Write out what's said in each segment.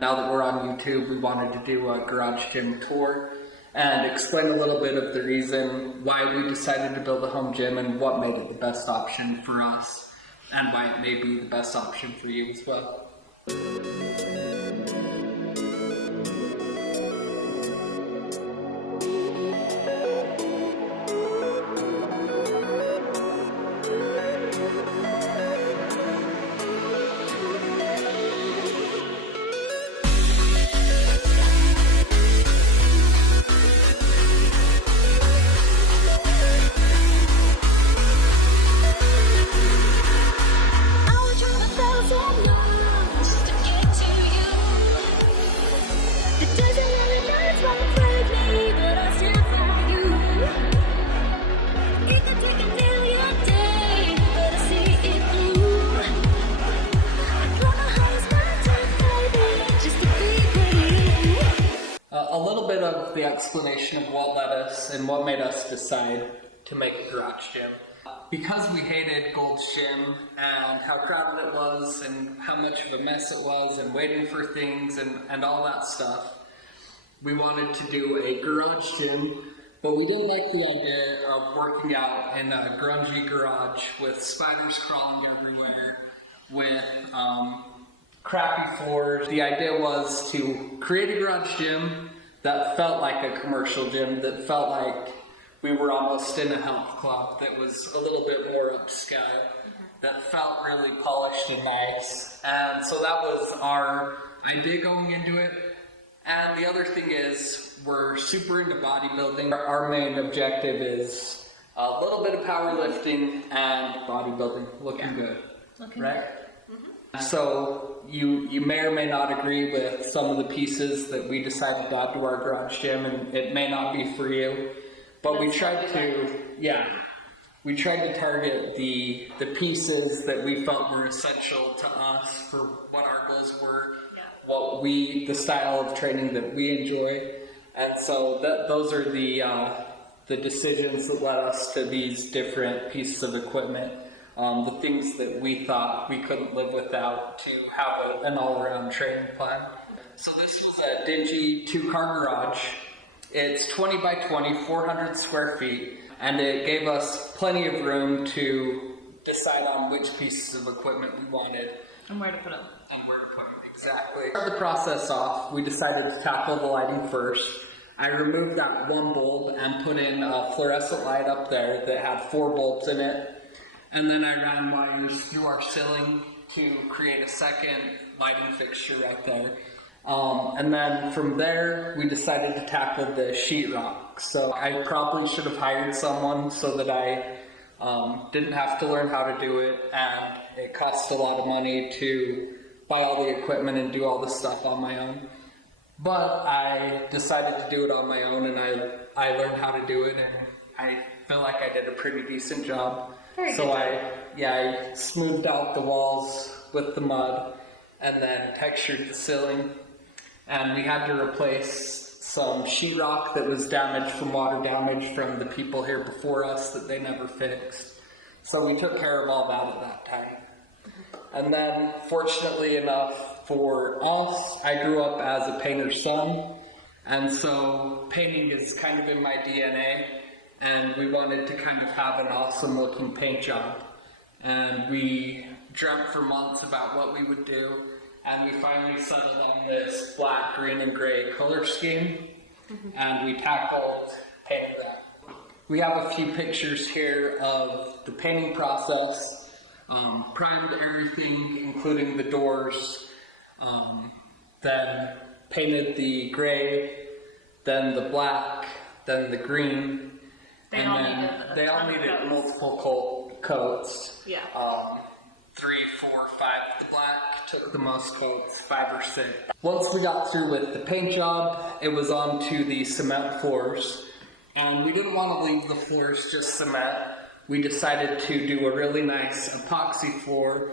Now that we're on YouTube, we wanted to do a garage gym tour and explain a little bit of the reason why we decided to build a home gym and what made it the best option for us and why it may be the best option for you as well. A little bit of the explanation of what led us and what made us decide to make a garage gym. Because we hated Gold's Gym and how crowded it was and how much of a mess it was and waiting for things and all that stuff, we wanted to do a garage gym, but we didn't like the idea of working out in a grungy garage with spiders crawling everywhere, with crappy floors. The idea was to create a garage gym that felt like a commercial gym, that felt like we were almost in a health club, that was a little bit more upscale, that felt really polished and nice. And so that was our idea going into it. And the other thing is, we're super into bodybuilding. Our main objective is a little bit of powerlifting and bodybuilding, looking good, right? So you may or may not agree with some of the pieces that we decided to add to our garage gym, and it may not be for you, but we tried to target the pieces that we felt were essential to us for what our goals were, the style of training that we enjoy, and so those are the decisions that led us to these different pieces of equipment. The things that we thought we couldn't live without to have an all-around training plan. So this was a dingy 2-car garage. It's 20 by 20, 400 square feet, and it gave us plenty of room to decide on which pieces of equipment we wanted. And where to put them. Exactly. To start the process off, we decided to tackle the lighting first. I removed that one bulb and put in a fluorescent light up there that had 4 bulbs in it. And then I ran wires through our ceiling to create a second lighting fixture right there. And then from there, we decided to tackle the sheetrock. So I probably should have hired someone so that I didn't have to learn how to do it, and it cost a lot of money to buy all the equipment and do all the stuff on my own. But I decided to do it on my own, and I learned how to do it, and I feel like I did a pretty decent job. So I smoothed out the walls with the mud and then textured the ceiling, and we had to replace some sheetrock that was damaged from water damage from the people here before us that they never fixed. So we took care of all that at that time. And then, fortunately enough for us, I grew up as a painter's son, and so painting is kind of in my DNA. And we wanted to kind of have an awesome looking paint job. And we dreamt for months about what we would do, and we finally settled on this black, green, and gray color scheme, and we tackled painting that. We have a few pictures here of the painting process, primed everything, including the doors, then painted the gray, then the black, then the green. They all needed multiple coats. Yeah. 3, 4, 5 with the black, took the most coats, 5 or 6. Once we got through with the paint job, it was on to the cement floors. And we didn't want to leave the floors just cement. We decided to do a really nice epoxy floor,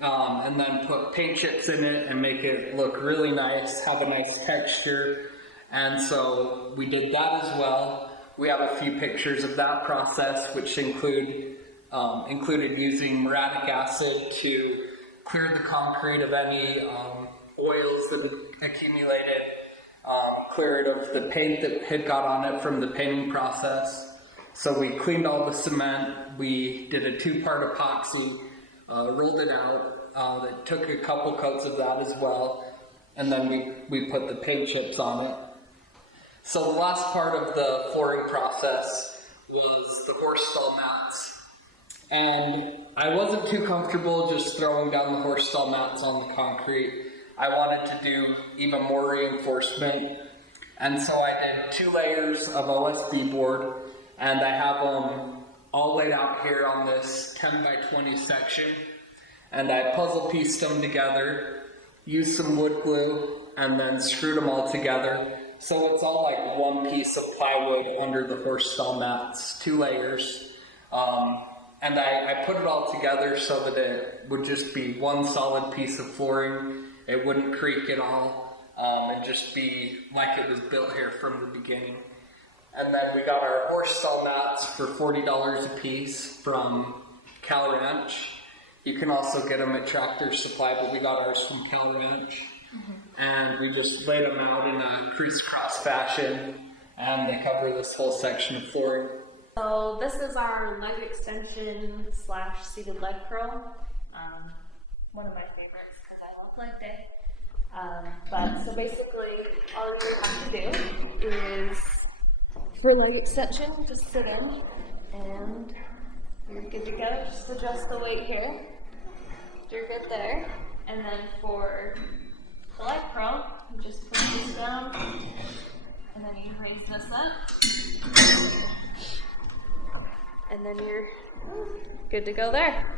and then put paint chips in it and make it look really nice, have a nice texture. And so we did that as well. We have a few pictures of that process, which included using muriatic acid to clear the concrete of any oils that accumulated, clear it of the paint that had got on it from the painting process. So we cleaned all the cement, we did a 2-part epoxy, rolled it out, it took a couple coats of that as well, and then we put the paint chips on it. So the last part of the flooring process was the horse stall mats. And I wasn't too comfortable just throwing down the horse stall mats on the concrete. I wanted to do even more reinforcement. And so I did 2 layers of OSB board, and I have them all laid out here on this 10 by 20 section. And I puzzle pieced them together, used some wood glue, and then screwed them all together. So it's all like one piece of plywood under the horse stall mats, 2 layers. And I put it all together so that it would just be one solid piece of flooring. It wouldn't creak at all, and just be like it was built here from the beginning. And then we got our horse stall mats for $40 a piece from Cal Ranch. You can also get them at Tractor Supply, but we got ours from Cal Ranch. And we just laid them out in a crisscross fashion, and they cover this whole section of flooring. So this is our leg extension / seated leg curl. One of my favorites because I love leg day. But so basically all you have to do is, for leg extension, just sit in and you're good to go. Just adjust the weight here. You're good there. And then for the leg curl, you just put this down and then you raise this up. And then you're good to go there.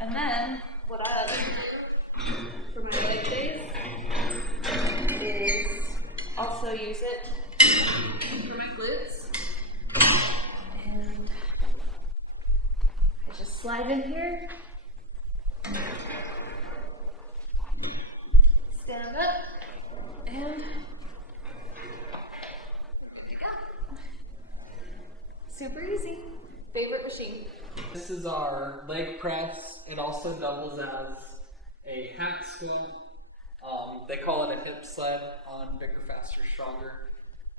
And then what I like for my leg days is also use it for my glutes. And I just slide in here, stand up, and super easy. Favorite machine. This is our leg press. It also doubles as a hack stool. They call it a hip sled on Bigger, Faster, Stronger.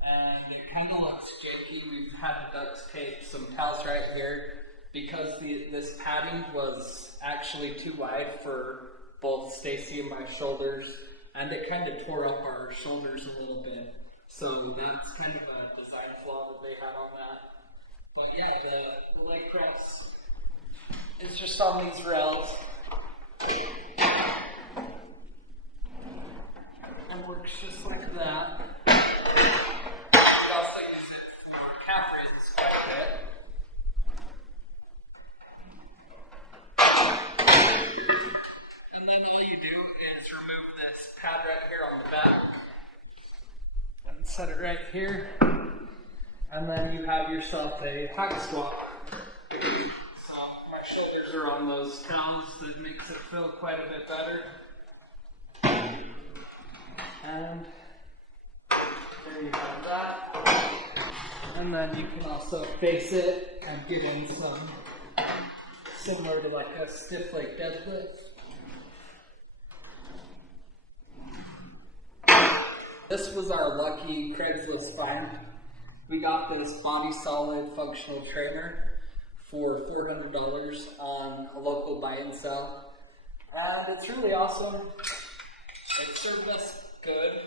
And it kind of looks janky. We've had to duct tape some pals right here because this padding was actually too wide for both Stacy and my shoulders, and it kind of tore up our shoulders a little bit. So that's kind of a design flaw that they had on that. But yeah, the leg press is just on these rails and works just like that. We also use it for calf raises quite a bit. And then all you do is remove this pad right here on the back and set it right here. And then you have yourself a hack squat. So my shoulders are on those pounds, that makes it feel quite a bit better. And there you have that. And then you can also face it and get in some, similar to like a stiff leg deadlift. This was our lucky Craigslist find. We got this body solid functional trainer for $400 on a local buy and sell. And it's really awesome. It served us good.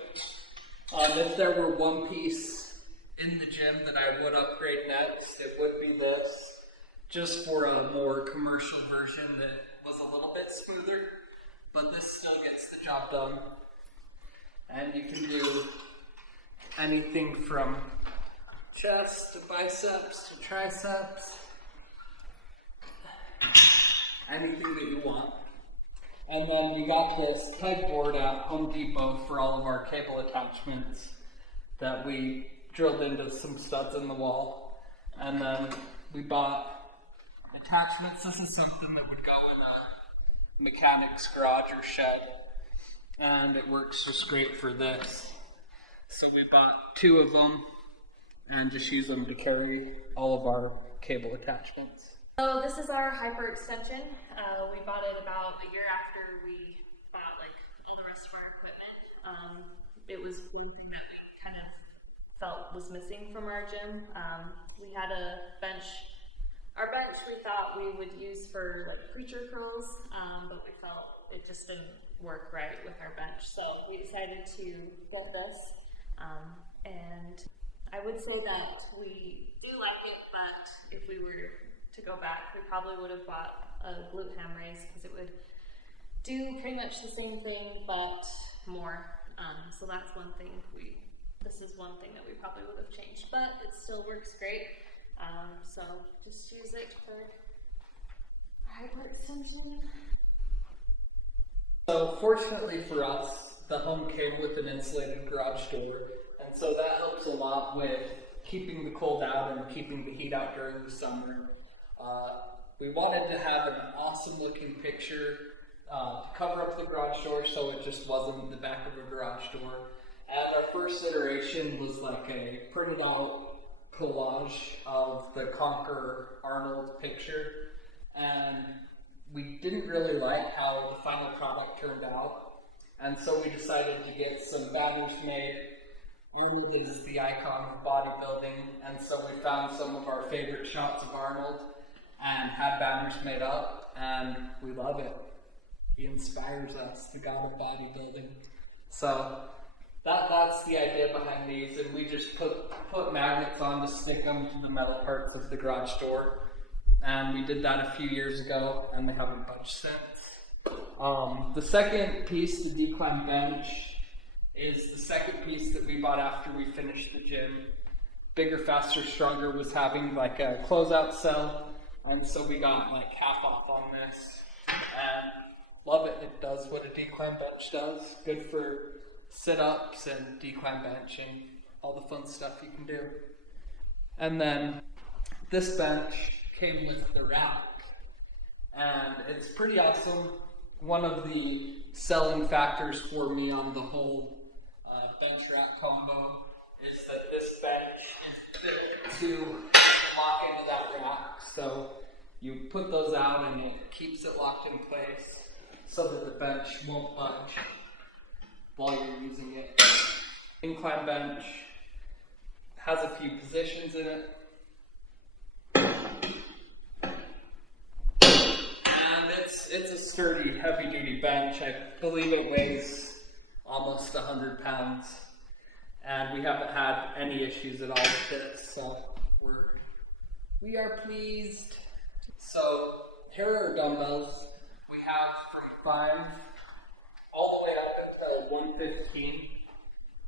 If there were one piece in the gym that I would upgrade next, it would be this, just for a more commercial version that was a little bit smoother, but this still gets the job done. And you can do anything from chest to biceps to triceps, anything that you want. And then we got this pegboard at Home Depot for all of our cable attachments that we drilled into some studs in the wall. And then we bought attachments. This is something that would go in a mechanic's garage or shed, and it works just great for this. So we bought 2 of them and just use them to carry all of our cable attachments. So this is our hyper extension. We bought it about a year after we bought like all the rest of our equipment. It was one thing that we kind of felt was missing from our gym. We had a bench. Our bench we thought we would use for like preacher curls, but we felt it just didn't work right with our bench. So we decided to get this. And I would say that we do like it, but if we were to go back, we probably would have bought a glute ham raise because it would do pretty much the same thing, but more. So that's one thing this is one thing that we probably would have changed, but it still works great. So just use it for hyper extension. So fortunately for us, the home came with an insulated garage door, and so that helps a lot with keeping the cold out and keeping the heat out during the summer. We wanted to have an awesome looking picture to cover up the garage door so it just wasn't the back of a garage door. And our first iteration was like a printed out collage of the Conqueror Arnold picture, and we didn't really like how the final product turned out, and so we decided to get some banners made. Arnold is the icon of bodybuilding, and so we found some of our favorite shots of Arnold and had banners made up, and we love it. He inspires us, the god of bodybuilding. So that's the idea behind these, and we just put magnets on to stick them to the metal parts of the garage door. And we did that a few years ago, and they haven't budged since. The second piece, the decline bench, is the second piece that we bought after we finished the gym. Bigger, Faster, Stronger was having like a closeout sale, and so we got like half off on this. And love it. It does what a decline bench does. Good for sit-ups and decline benching, all the fun stuff you can do. And then this bench came with the rack, and it's pretty awesome. One of the selling factors for me on the whole bench rack combo is that this bench is fit to lock into that rack. So you put those out and it keeps it locked in place so that the bench won't budge while you're using it. Incline bench has a few positions in it. And it's a sturdy, heavy-duty bench. I believe it weighs almost 100 pounds. And we haven't had any issues at all with it, so we are pleased. So here are our dumbbells. We have from 5 all the way up until 115,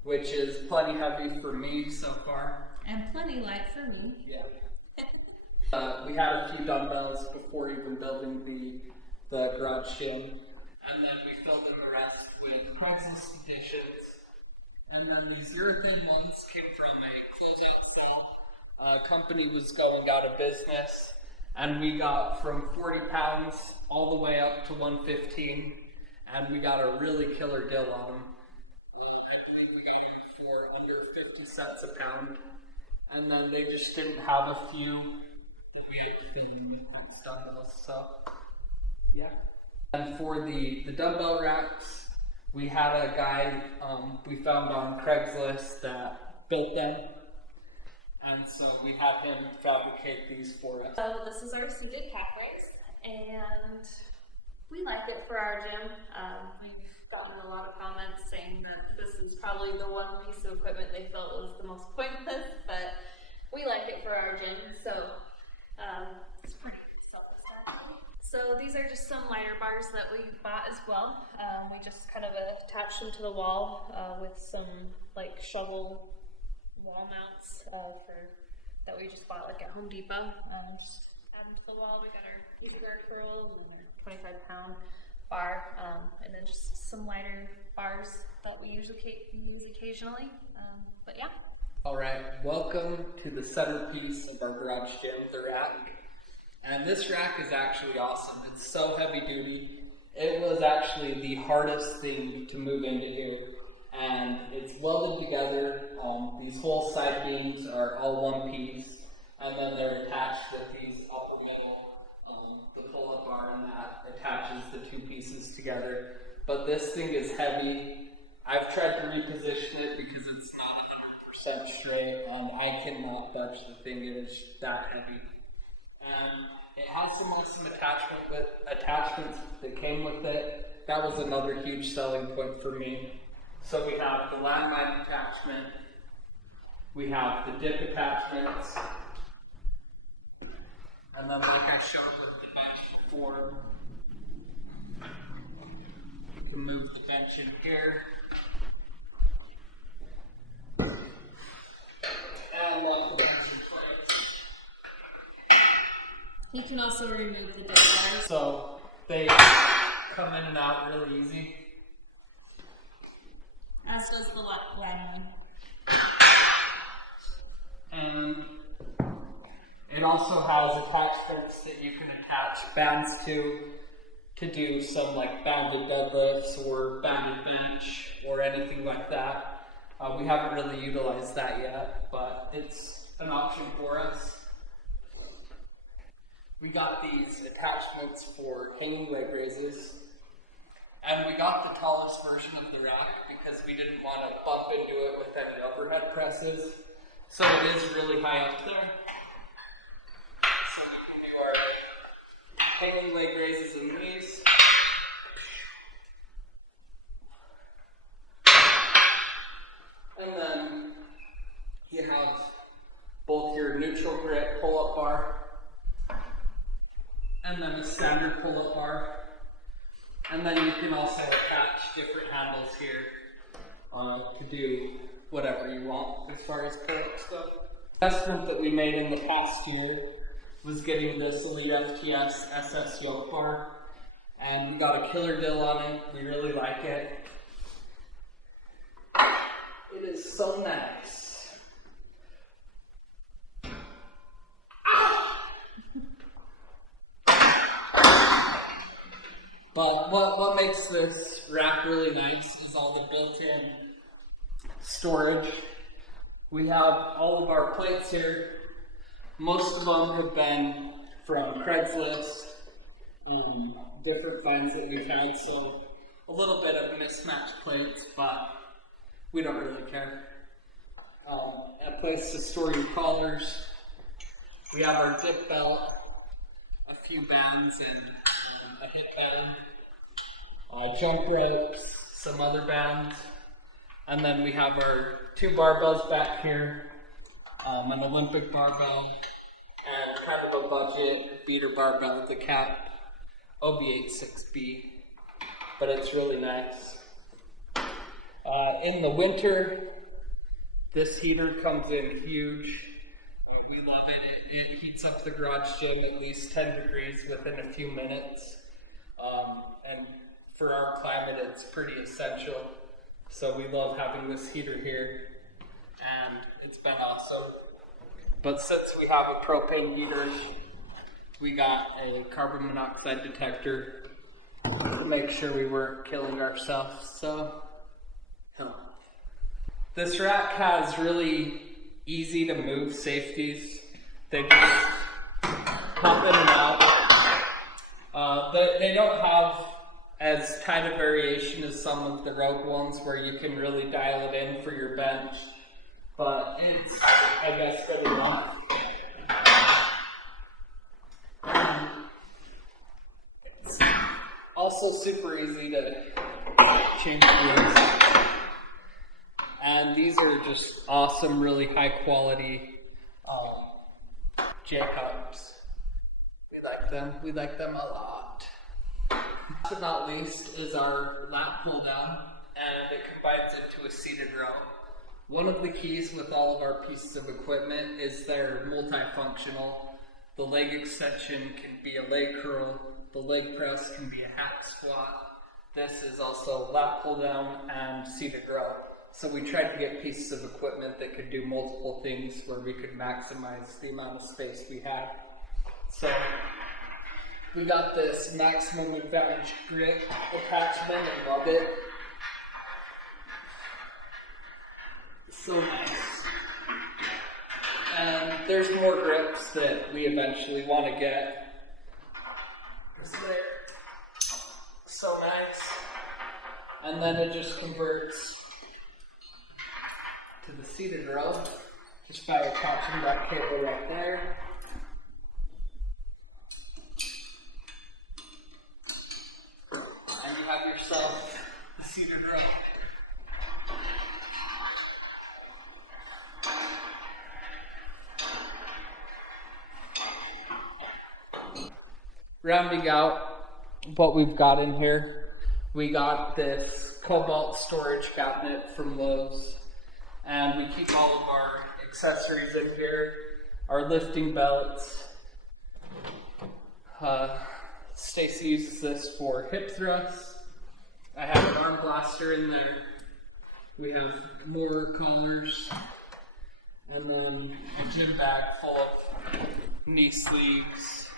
which is plenty heavy for me so far. And plenty light for me. Yeah. We had a few dumbbells before even building the garage gym, and then we filled in the rest with Craigslist editions. And then these urethane ones came from a closeout sale. Company was going out of business, and we got from 40 pounds all the way up to 115, and we got a really killer deal on them. I believe we got them for under 50 cents a pound, and then they just didn't have a few that we had to fit in with dumbbells, so yeah. And for the dumbbell racks, we had a guy we found on Craigslist that built them, and so we had him fabricate these for us. So this is our seated calf raise, and we like it for our gym. We've gotten a lot of comments saying that this is probably the one piece of equipment they felt was the most pointless, but we like it for our gym, so it's pretty self-explanatory. So these are just some lighter bars that we bought as well. We just kind of attached them to the wall with some like shovel wall mounts that we just bought like at Home Depot. Just add them to the wall. We got our Easy Guard curl and our 25-pound bar, and then just some lighter bars that we usually use occasionally. But yeah. All right, welcome to the centerpiece of our garage gym, the rack. And this rack is actually awesome. It's so heavy duty. It was actually the hardest thing to move into here. And it's welded together. These whole side beams are all one piece. And then they're attached with these upper middle bar and that attaches the two pieces together. But this thing is heavy. I've tried to reposition it because it's not 100% straight, and I cannot budge the thing. It is that heavy. It has some awesome attachments that came with it. That was another huge selling point for me. So we have the landmine attachment, we have the dip attachments, and then like I showed with the bench before, you can move the bench in here. And lock the bench in place. You can also remove the dumbbells. So they come in and out really easy. As does the landmine. And it also has attachments that you can attach bands to do some like banded deadlifts or banded bench or anything like that. We haven't really utilized that yet, but it's an option for us. We got these attachments for hanging leg raises, and we got the tallest version of the rack because we didn't want to bump into it with any overhead presses. So it is really high up there. So we can do our hanging leg raises in these. And then you have both your neutral grip pull-up bar and then a standard pull-up bar. And then you can also attach different handles here to do whatever you want as far as pull-up stuff. The investment that we made in the past year was getting this Elite FTS SS yoke bar, and we got a killer deal on it. We really like it. It is so nice. But what makes this rack really nice is all the built-in storage. We have all of our plates here. Most of them have been from Craigslist, different finds that we've had, so a little bit of mismatched plates, but we don't really care. A place to store your collars. We have our dip belt, a few bands, and a hip band, jump ropes, some other bands, and then we have our two barbells back here, an Olympic barbell, and kind of a budget beater barbell, the Cat OB86B, but it's really nice. In the winter, this heater comes in huge. We love it. It heats up the garage gym at least 10 degrees within a few minutes. And for our climate, it's pretty essential. So we love having this heater here, and it's been awesome. But since we have a propane heater, we got a carbon monoxide detector to make sure we weren't killing ourselves. So, this rack has really easy to move safeties. They just pop in and out. They don't have as tight a variation as some of the Rogue ones where you can really dial it in for your bench, but it's, I guess, good enough. It's also super easy to change these. And these are just awesome, really high quality J-cups. We like them a lot. Last but not least is our lat pull down, and it combines into a seated row. One of the keys with all of our pieces of equipment is they're multifunctional. The leg extension can be a leg curl, the leg press can be a hack squat. This is also lat pull down and seated row. So we tried to get pieces of equipment that could do multiple things where we could maximize the amount of space we had. So we got this maximum advantage grip attachment and love it. So nice. And there's more grips that we eventually want to get. rooms there. So nice. And then it just converts to the seated row just by attaching that cable right there. And you have yourself a seated row. Rounding out what we've got in here, we got this cobalt storage cabinet from Lowe's, and we keep all of our accessories in here, our lifting belts. Stacy uses this for hip thrusts. I have an arm blaster in there. We have more collars, and then a gym bag full of knee sleeves,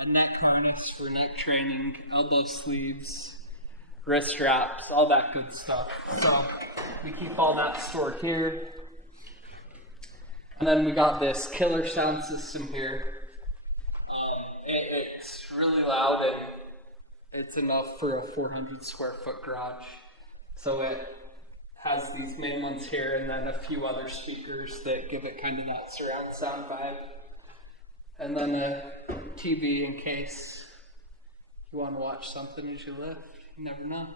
a neck harness for neck training, elbow sleeves, wrist wraps, all that good stuff. So we keep all that stored here. And then we got this killer sound system here. It's really loud, and it's enough for a 400 square foot garage. So it has these main ones here and then a few other speakers that give it kind of that surround sound vibe. And then a TV in case you want to watch something as you lift. You never know.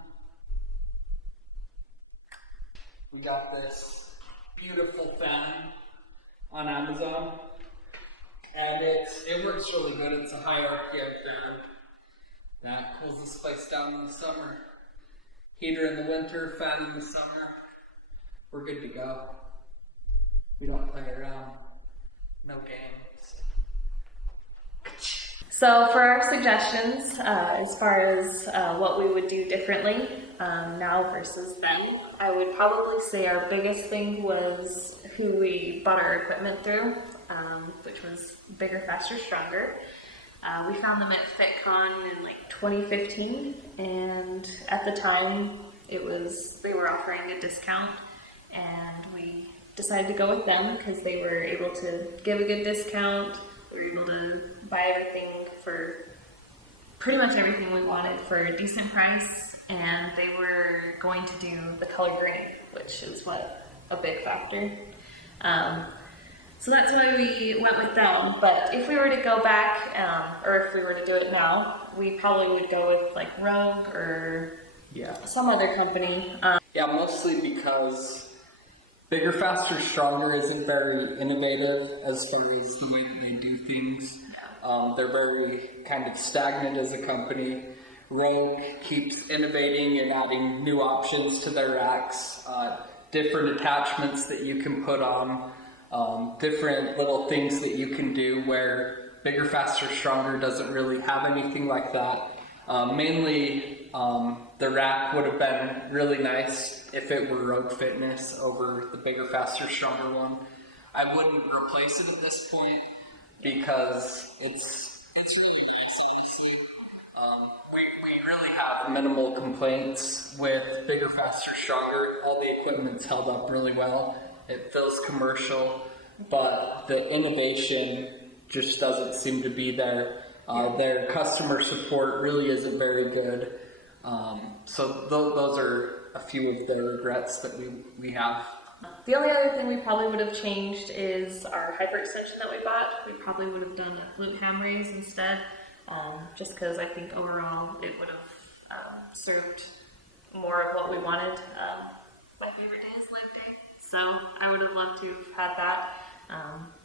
We got this beautiful fan on Amazon, and it works really good. It's a high RPM fan that cools this place down in the summer. Heater in the winter, fan in the summer. We're good to go. We don't play around. No games. So for our suggestions, as far as what we would do differently now versus then, I would probably say our biggest thing was who we bought our equipment through, which was Bigger, Faster, Stronger. We found them at FitCon in like 2015, and at the time they were offering a discount, and we decided to go with them because they were able to give a good discount. We were able to buy everything for pretty much everything we wanted for a decent price, and they were going to do the color green, which is a big factor. So that's why we went with them. But if we were to go back, or if we were to do it now, we probably would go with like Rogue or some other company. Yeah, mostly because Bigger, Faster, Stronger isn't very innovative as far as the way that they do things. They're very kind of stagnant as a company. Rogue keeps innovating and adding new options to their racks, different attachments that you can put on, different little things that you can do where Bigger, Faster, Stronger doesn't really have anything like that. Mainly, the rack would have been really nice if it were Rogue Fitness over the Bigger, Faster, Stronger one. I wouldn't replace it at this point because it's really nice, honestly. We really have minimal complaints with Bigger, Faster, Stronger. All the equipment's held up really well. It feels commercial, but the innovation just doesn't seem to be there. Their customer support really isn't very good. So those are a few of the regrets that we have. The only other thing we probably would have changed is our hyper extension that we bought. We probably would have done a glute ham raise instead, just because I think overall it would have served more of what we wanted. My favorite day is leg day, so I would have loved to have had that,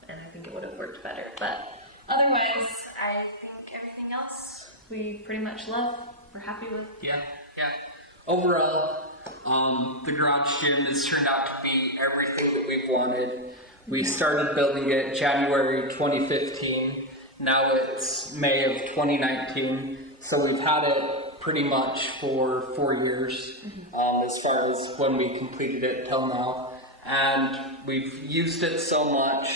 and I think it would have worked better. But otherwise, I think everything else we pretty much love. We're happy with. Yeah. Overall, the garage gym has turned out to be everything that we've wanted. We started building it January 2015. Now it's May of 2019. So we've had it pretty much for 4 years, as far as when we completed it till now. And we've used it so much.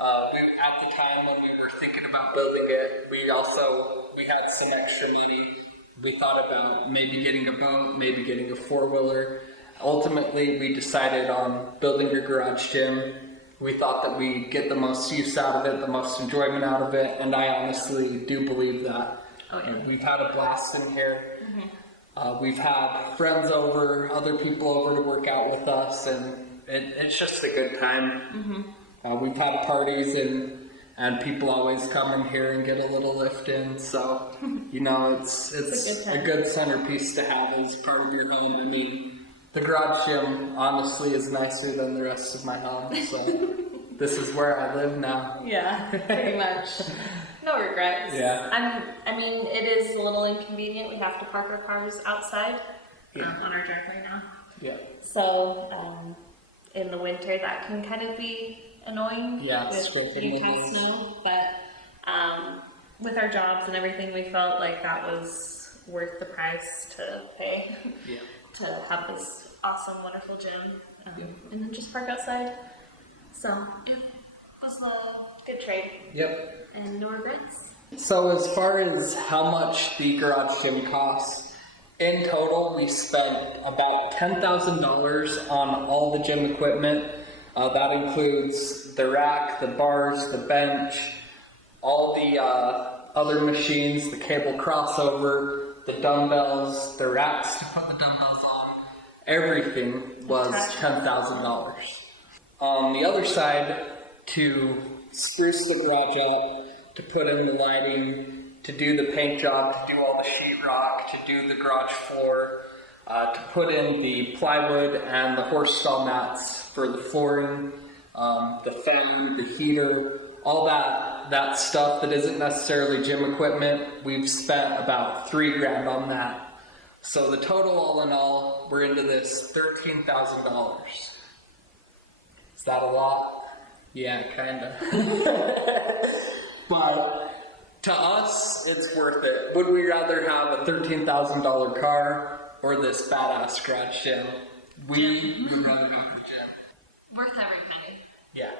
At the time when we were thinking about building it, we had some extra money. We thought about maybe getting a boat, maybe getting a four-wheeler. Ultimately, we decided on building a garage gym. We thought that we'd get the most use out of it, the most enjoyment out of it, and I honestly do believe that. Oh, yeah. And we've had a blast in here. We've had friends over, other people over to work out with us, and it's just a good time. We've had parties and people always come in here and get a little lift in, so you know it's a good centerpiece to have as part of your home. I mean, the garage gym honestly is nicer than the rest of my home, so this is where I live now. Yeah, pretty much. No regrets. Yeah. I mean, it is a little inconvenient. We have to park our cars outside on our driveway now. Yeah. So in the winter, that can kind of be annoying with Utah snow. But with our jobs and everything, we felt like that was worth the price to pay to have this awesome, wonderful gym, and then just park outside. So yeah, it was a good trade. Yep. And no regrets. So as far as how much the garage gym costs, in total we spent about $10,000 on all the gym equipment. That includes the rack, the bars, the bench, all the other machines, the cable crossover, the dumbbells, the racks to put the dumbbells on. Everything was $10,000. On the other side, to spruce the garage up, to put in the lighting, to do the paint job, to do all the sheetrock, to do the garage floor, to put in the plywood and the horse stall mats for the flooring, the fan, the heater, all that stuff that isn't necessarily gym equipment. We've spent about $3,000 on that. So the total, all in all, we're into this $13,000. Is that a lot? Yeah, kinda. But to us, it's worth it. Would we rather have a $13,000 car or this badass garage gym? We would rather have the gym. Worth every penny. Yeah,